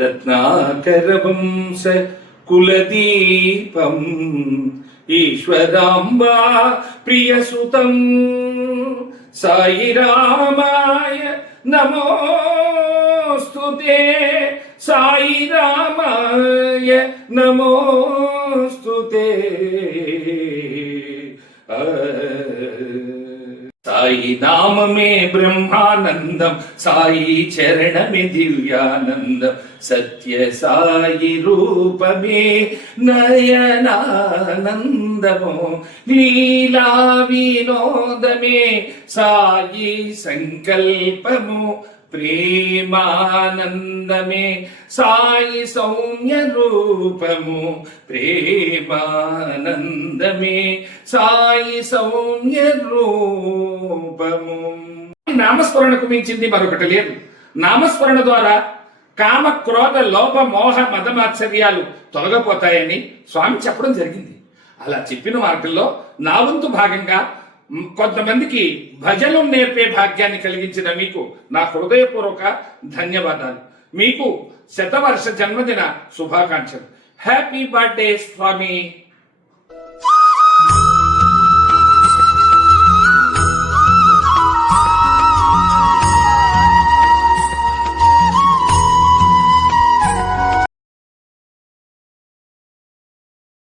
रत्नाकरवंश कुलदीपम् ईश्वराम्बा प्रियसुतम्। साईरामाय नमोऽस्तु ते। साईरामाय नमोऽस्तु ते। సాయి నామమే బ్రహ్మానందం సాయి చరణమే దివ్యానందం. సత్య సాయి రూపమే నయనానందము లీలా వినోదమే సాయి సంకల్పము ప్రేమానందమే సాయి సౌమ్య రూపము ప్రేమానందమే సాయి సౌమ్య రూపము నామస్మరణకు మించింది మరొకటి లేదు. నామస్మరణ ద్వారా కామ క్రోధ లోభ మోహ మదమాత్సర్యాలు తొలగపోతాయని స్వామి చెప్పడం జరిగింది. అలా చెప్పిన మార్గంలో నా వంతు భాగంగా కొంతమందికి భజనలు నేర్పే భాగ్యాన్ని కలిగించిన మీకు నా హృదయపూర్వక ధన్యవాదాలు. మీకు శతవర్ష జన్మదిన శుభాకాంక్షలు. హ్యాపీ బర్త్డే స్వామి.